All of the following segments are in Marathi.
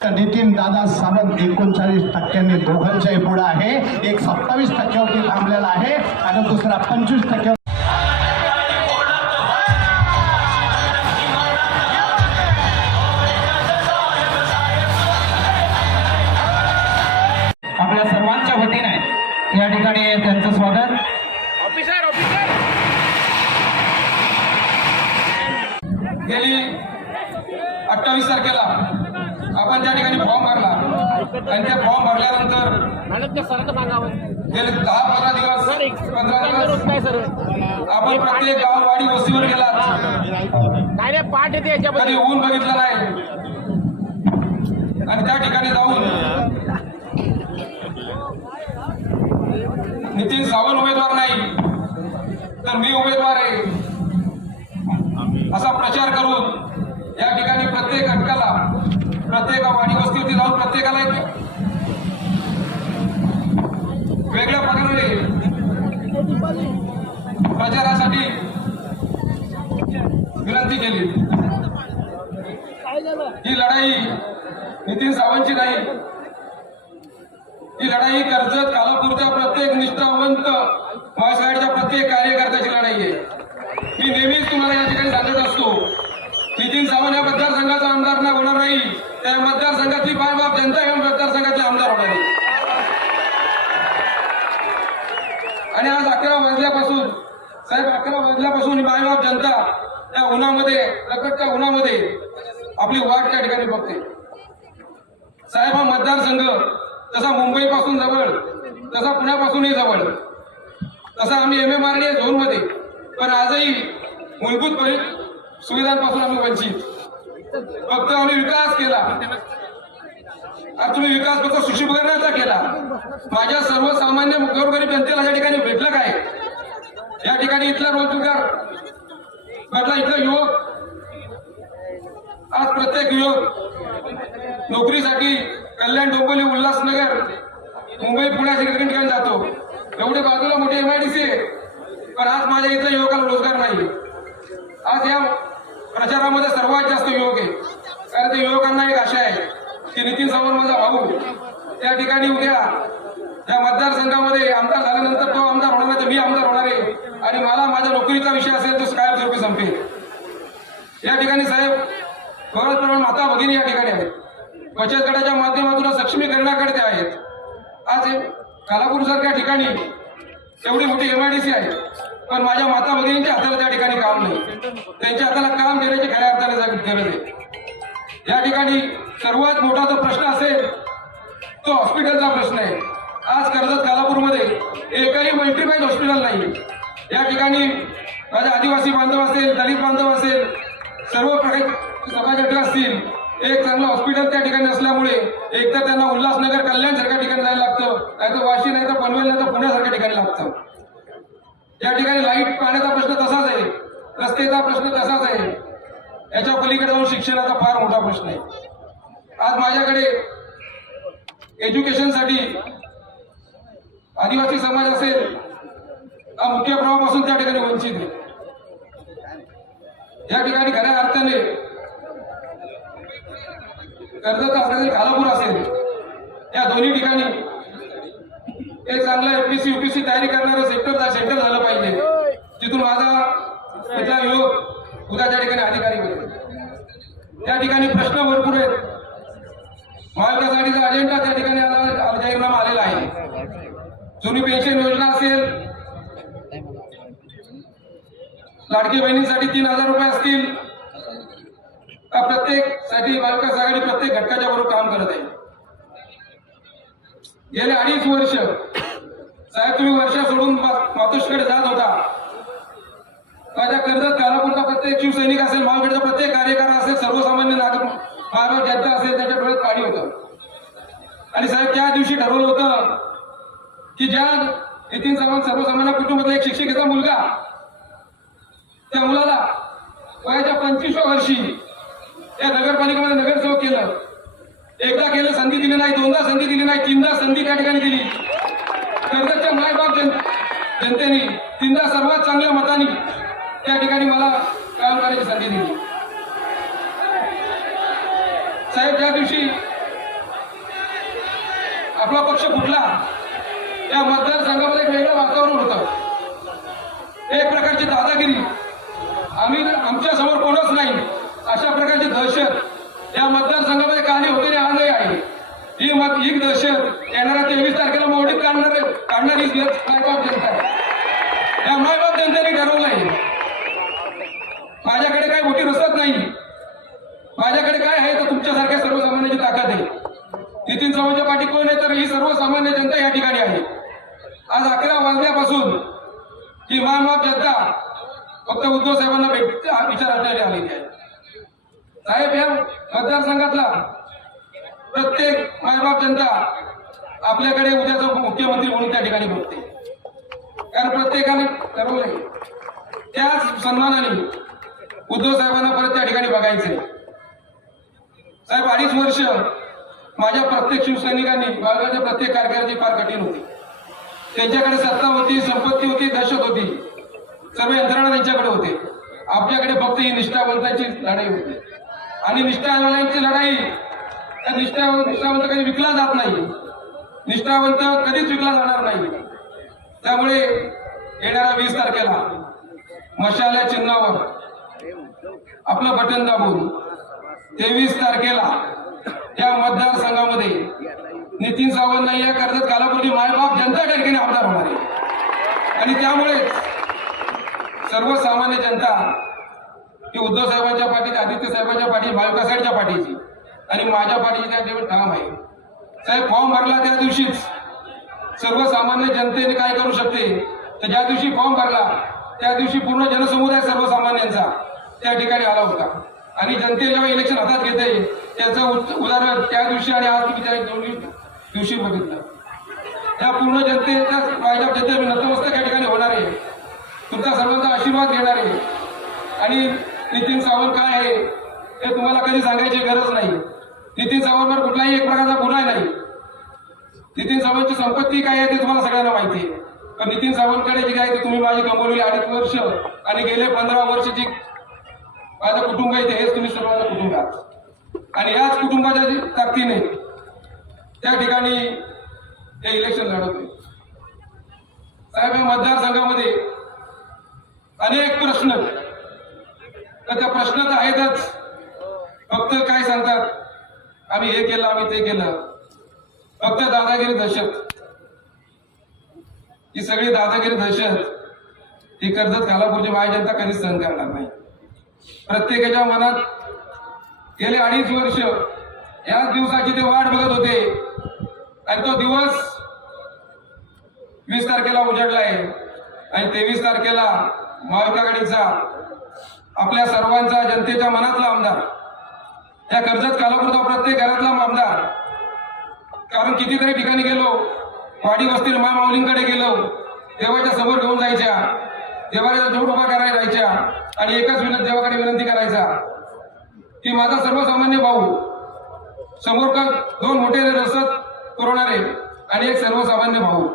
नितीन दादा सावंत एकोणचाळीस टक्क्यांनी दोघांच्याही पुढे आहे. एक सत्तावीस टक्क्यावरती थांबलेला आहे आणि दुसरा पंचवीस टक्क्यावर आपल्या सर्वांच्या वतीने या ठिकाणी त्यांचं स्वागत. Officer officer! गेली अठ्ठावीस तारखेला. आपण त्या ठिकाणी फॉर्म भरला. आणि ते फॉर्म भरल्यानंतर त्या गेले दहा पंधरा दिवस पंधरा दिवस आपण प्रत्येक गाव वाडी वस्तीवर काय नाही पाठ येते कधी याच्यामध्ये ऊन बघितलं नाही. आणि त्या ठिकाणी जाऊन नितीन सावंत उमेदवार नाही तर मी उमेदवार आहे. असा प्रचार करून या ठिकाणी प्रत्येक घटकाला प्रत्येक वाडी वस्तीवरती जाऊन प्रत्येकाला एक वेगळ्या प्रकारे प्रचारासाठी विनंती केली. ही लढाई नितीन सावंतची नाही. ही लढाई कर्जत कालापूरच्या प्रत्येक निष्ठावंत महासागरच्या प्रत्येक कार्यकर्त्याची लढाई आहे मी नेहमीच तुम्हाला या ठिकाणी सांगत असतो नितीन सावंत या मतदारसंघाचा आमदार ना होणार नाही. त्या मतदारसंघातली बाप जनता या मतदारसंघाचे आमदार होणार आहे आणि आज अकरा वाजल्यापासून साहेब अकरा वाजल्यापासून मायबाप जनता त्या उन्हामध्ये प्रकटच्या उन्हामध्ये आपली वाट त्या ठिकाणी बघते. साहेब हा मतदारसंघ जसा मुंबईपासून जवळ तसा पुण्यापासूनही जवळ. तसा आम्ही एम एम आर डी झोनमध्ये. पण आजही मूलभूत सुविधांपासून आम्ही वंचित. फक्त आम्ही विकास केला. आज तुम्ही विकास फक्त सुशीभकरणाचा केला. माझ्या सर्वसामान्य गोरगरीब जनतेला या ठिकाणी भेटलं काय? या ठिकाणी इथला रोजगार मधला इथला युवक आज प्रत्येक युवक नोकरीसाठी कल्याण डोंबिवली उल्हासनगर मुंबई पुण्यासाठी ठिकाणी जातो. एवढे बाजूला मोठी एमआयडीसी आहे. पण आज माझ्या इथल्या युवकाला रोजगार नाही. आज या प्रचारामध्ये सर्वात जास्त युवक आहे. कारण त्या युवकांना एक आशा आहे की नितीन सावंत माझा भाऊ. त्या ठिकाणी उद्या त्या मतदारसंघामध्ये आमदार झाल्यानंतर तो आमदार होणार आहे तर मी आमदार होणार आहे. आणि मला माझ्या नोकरीचा विषय असेल तो कायमस्वरूपी संपेल. या ठिकाणी साहेब बरोच प्रमाण माता भगिनी या ठिकाणी आहेत. बचत गटाच्या माध्यमातून सक्षमीकरणाकडे ते आहेत. आज हे कालापूर सारख्या ठिकाणी एवढी मोठी एमआयडीसी आहे. पण माझ्या माता भगिनींच्या हाताला त्या ठिकाणी काम नाही. त्यांच्या हाताला काम देण्याची खऱ्या अर्थाने गरज आहे. या ठिकाणी सर्वात मोठा जो प्रश्न असेल तो हॉस्पिटलचा प्रश्न आहे. आज कर्जत कालापूरमध्ये एकही मल्टीपाईज हॉस्पिटल नाही या ठिकाणी माझ्या आदिवासी बांधव असेल दलित बांधव असेल सर्व प्रकार समाजाचे असतील एक चांगलं हॉस्पिटल त्या ठिकाणी असल्यामुळे एक तर त्यांना उल्हासनगर कल्याणसारख्या ठिकाणी जायला लागतं नाही तर वाशी नाही तर पनवेल नाही तर पुण्यासारख्या ठिकाणी लागतं. या ठिकाणी लाइट पाण्याचा प्रश्न तसाच आहे. रस्त्याचा प्रश्न तसाच आहे. याच्या पलीकडे जाऊन शिक्षणाचा फार मोठा प्रश्न आहे. आज माझ्याकडे एज्युकेशनसाठी आदिवासी समाज असेल हा मुख्य प्रवाहापासून त्या ठिकाणी वंचित आहे. या ठिकाणी खऱ्या अर्थाने कर्जत असेल खालापूर असेल या दोन्ही ठिकाणी एक चांगलं एमपीसी युपीसी तयारी करणारं सेक्टर सेंटर झालं पाहिजे. तिथून माझा इथला युवक उद्या त्या ठिकाणी अधिकारी बनेल या ठिकाणी प्रश्न भरपूर आहेत. महाविकासाठीचा अजेंडा त्या ठिकाणी आला जाहीरनामा आलेला आहे. जुनी पेन्शन योजना असेल लाडकी बहिणींसाठी तीन हजार रुपये असतील. प्रत्येकसाठी महाविकास आघाडी प्रत्येक घटकाच्या बरोबर काम करत आहे. गेले अडीच वर्ष साहेब तुम्ही वर्षा सोडून मातोश्रीकडे जात होता. माझ्या कर्जत कालापूरचा प्रत्येक शिवसैनिक असेल महागडचा प्रत्येक कार्यकर्ता असेल सर्वसामान्य नागरिक महाराज जनता असेल त्याच्या डोळ्यात पाणी होतं. आणि साहेब त्या दिवशी ठरवलं होतं की ज्या नितीन सावंत सर्वसामान्य कुटुंबातला एक शिक्षिकेचा मुलगा त्या मुलाला वयाच्या पंचवीसव्या वर्षी या नगरपालिकेमध्ये नगरसेवक केलं. एकदा केलं संधी दिली नाही दोनदा संधी दिली नाही तीनदा संधी त्या ठिकाणी दिली. कर्जतच्या मायबाप जन जनतेने तीनदा सर्वात चांगल्या मताने त्या ठिकाणी मला काम करायची संधी दिली. साहेब ज्या दिवशी आपला पक्ष फुटला या मतदारसंघामध्ये एक वेगळं वातावरण होतं. एक प्रकारची दादागिरी. आम्ही आमच्यासमोर कोणच नाही. अशा प्रकारची दहशत या मतदारसंघामध्ये काही होते आणि आजही आहे. ही मग ही दहशत. येणाऱ्या तेवीस तारखेला मोडीत काढणार काढणारी मायबाप जनता आहे? या मायबाप जनतेने ठरवलं आहे. माझ्याकडे काही मोठी रसत नाही. माझ्याकडे काय आहे तर तुमच्यासारख्या सर्वसामान्यांची ताकद आहे. नितीन चव्हाणच्या पाठी कोण आहे तर ही सर्वसामान्य जनता या ठिकाणी आहे. आज अकरा वाजल्यापासून ही मानवाप जनता फक्त उद्धव साहेबांना भेट विचारायला आलेली आहे. साहेब या मतदारसंघातला प्रत्येक मायबाप जनता आपल्याकडे उद्याचा मुख्यमंत्री म्हणून त्या ठिकाणी बघते. कारण प्रत्येकाने ठरवलंय. त्याच सन्मानाने उद्धव साहेबांना परत त्या ठिकाणी बघायचंय. साहेब अडीच वर्ष माझ्या प्रत्येक शिवसैनिकांनी बाळगाच्या प्रत्येक कार्यकर्त्याची फार कठीण होती. त्यांच्याकडे सत्ता होती संपत्ती होती दहशत होती. सर्व यंत्रणा त्यांच्याकडे होते. आपल्याकडे फक्त ही निष्ठावंतांची लढाई होती. आणि निष्ठावंतांची लढाई त्या निष्ठा निष्ठावंत कधी विकला जात नाही. निष्ठावंत कधीच विकला जाणार नाही. त्यामुळे येणाऱ्या वीस तारखेला मशाल्या चिन्हावर आपलं बटन दाबून तेवीस तारखेला या मतदारसंघामध्ये नितीन सावंत नाही या कर्जत कालापूर्वी मायबाप जनता ठिकाणी आमदार होणार आहे. आणि त्यामुळेच सर्वसामान्य जनता ही उद्धव साहेबांच्या पाठीची आदित्य साहेबांच्या पाठी महाविकासाच्या पाठीची आणि माझ्या पाठीची त्या ठिकाणी ठाम आहे. साहेब फॉर्म भरला त्या दिवशीच. सर्वसामान्य जनतेने काय करू शकते? तर ज्या दिवशी फॉर्म भरला त्या दिवशी पूर्ण जनसमुदाय सर्वसामान्यांचा त्या ठिकाणी आला होता. आणि जनते जेव्हा इलेक्शन हातात घेते त्याचं उदाहरण त्या दिवशी आणि आज तुम्ही त्या दोन्ही दिवशी बघितलं. त्या पूर्ण जनतेच्या माझ्या जनते नतमस्तक या ठिकाणी होणार आहे. तुमचा सर्वांचा आशीर्वाद घेणार आहे. आणि नितीन सावंत काय आहे हे तुम्हाला कधी सांगायची गरज नाही. नितीन चव्हाणवर कुठलाही एक प्रकारचा गुन्हा नाही. नितीन चव्हाणची संपत्ती काय आहे ते तुम्हाला सगळ्यांना माहिती आहे. पण नितीन चव्हाणकडे जी काय ते तुम्ही माझी कमवलेली अडीच वर्ष आणि गेले पंधरा वर्ष जी माझं कुटुंब आहे ते हेच तुम्ही सर्वांचं कुटुंब आहात आणि याच कुटुंबाच्या ताकदीने त्या ठिकाणी हे इलेक्शन लढवते साहेब या मतदारसंघामध्ये अनेक प्रश्न तर त्या प्रश्न तर आहेतच फक्त काय सांगतात? आम्ही हे केलं आम्ही ते केलं. फक्त दादागिरी दहशत. ही सगळी दादागिरी दहशत ही कर्जत खालापूरची माय जनता कधीच सहन करणार नाही. प्रत्येकाच्या मनात गेले अडीच वर्ष याच दिवसाची ते वाट बघत होते. आणि तो दिवस वीस तारखेला उजडलाय. आणि तेवीस तारखेला महाविका आघाडीचा आपल्या सर्वांचा जनतेच्या मनातला आमदार. या कर्जत कालापूरचा प्रत्येक घरातला मामदार. कारण कितीतरी ठिकाणी गेलो वाडी वस्ती मामाऊलींकडे गेलो देवाच्या समोर घेऊन जायच्या देवाला जोड उभा करायला जायच्या आणि एकच विनंती देवाकडे विनंती करायचा. की माझा सर्वसामान्य भाऊ समोर का दोन मोठे रसद पुरवणारे आणि एक सर्वसामान्य भाऊ.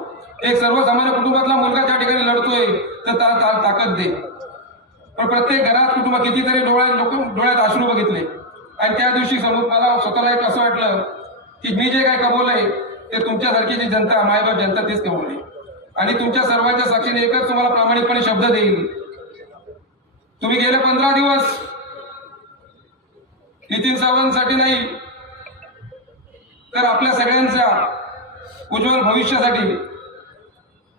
एक सर्वसामान्य कुटुंबातला मुलगा त्या ठिकाणी लढतोय तर त्याला ताकद दे. पण प्रत्येक घरात कुटुंब कितीतरी डोळ्यात लोक डोळ्यात अश्रू बघितले. आणि त्या दिवशी समोर मला स्वतःला एक असं वाटलं की मी जे काय कमवलंय ते तुमच्यासारखी जी जनता मायबाप जनता तीच कमवली. आणि तुमच्या सर्वांच्या साक्षीने एकच तुम्हाला प्रामाणिकपणे शब्द देईल. तुम्ही गेले पंधरा दिवस. नितीन सावंतसाठी नाही तर आपल्या सगळ्यांच्या उज्ज्वल भविष्यासाठी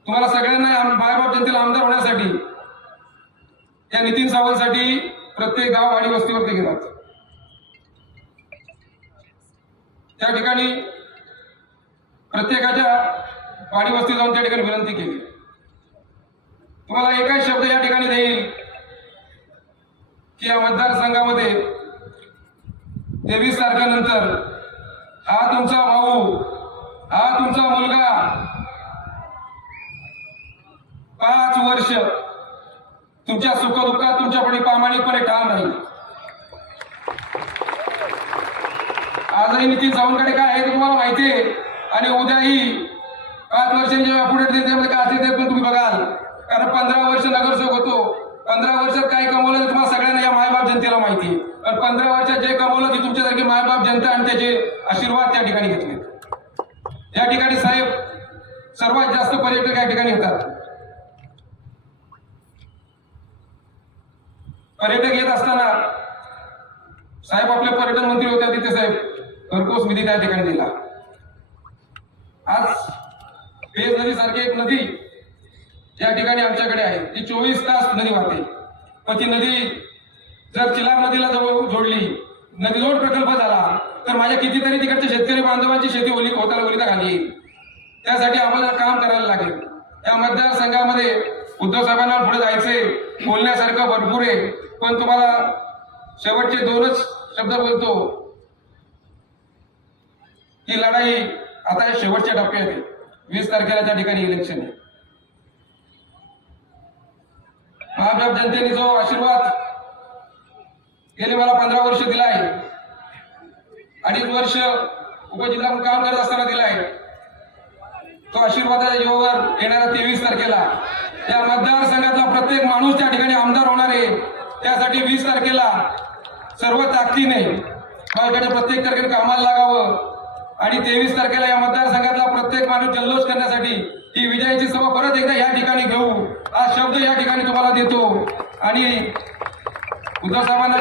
तुम्हाला सगळ्यांना मायबाप जनतेला आमदार होण्यासाठी या नितीन सावंतसाठी प्रत्येक गाव वाडी वस्तीवरती गेलात. त्या ठिकाणी प्रत्येकाच्या वाडी वस्ती जाऊन त्या ठिकाणी विनंती केली. तुम्हाला एकच शब्द या ठिकाणी देईल की या मतदारसंघामध्ये तेवीस तारखेनंतर हा तुमचा भाऊ हा तुमचा मुलगा पाच वर्ष तुमच्या सुखदुःखात तुमच्यापुढे प्रामाणिकपणे ठाम राहील. आजही नितीन सावंतकडे काय आहे ते तुम्हाला माहिती आहे. आणि उद्याही पाच वर्षांनी जेव्हा पुढे त्याच्यामध्ये काय असेल ते पण तुम्ही बघाल. कारण पंधरा वर्ष नगरसेवक होतो. पंधरा वर्षात काय कमवलं ते तुम्हाला सगळ्यांना या मायबाप जनतेला माहिती आहे. पण पंधरा वर्षात जे कमवलं ते तुमच्यासारखी मायबाप जनता आणि त्याचे आशीर्वाद त्या ठिकाणी घेतले. या ठिकाणी साहेब सर्वात जास्त पर्यटक या ठिकाणी येतात. पर्यटक येत असताना साहेब आपले पर्यटन मंत्री होते तिथे साहेब. घरकोस निधी त्या ठिकाणी दिला. आज पेज नदी सारखी एक नदी या ठिकाणी आमच्याकडे आहे. ती चोवीस तास नदी वाहते. पण ती नदी जर चिलार नदीला जवळ जोडली नदी जोड प्रकल्प झाला तर माझ्या कितीतरी तिकडच्या शेतकरी बांधवांची शेती ओली होताला ओलिता खाली येईल त्यासाठी आम्हाला काम करायला लागेल. या मतदारसंघामध्ये उद्धव साहेबांना पुढे जायचे बोलण्यासारखं भरपूर आहे. पण तुम्हाला शेवटचे दोनच शब्द बोलतो. ही लढाई आता या शेवटच्या टप्प्यात आहे. वीस तारखेला त्या ठिकाणी इलेक्शन आहे. महाराष्ट्र जनतेने जो आशीर्वाद गेले मला पंधरा वर्ष दिला आहे अडीच वर्ष उपजिल्हा काम करत असताना दिला आहे तो आशीर्वादाच्या जीवावर येणाऱ्या तेवीस तारखेला त्या मतदारसंघातला प्रत्येक माणूस त्या ठिकाणी आमदार होणार आहे. त्यासाठी वीस तारखेला सर्व ताकदीने माझ्याकडे प्रत्येक तारखेला कामाला लागावं. आणि तेवीस तारखेला या मतदारसंघातला प्रत्येक माणूस जल्लोष करण्यासाठी ही विजयाची सभा परत एकदा या ठिकाणी घेऊ. हा शब्द या ठिकाणी तुम्हाला देतो. आणि उद्धव साहेबांना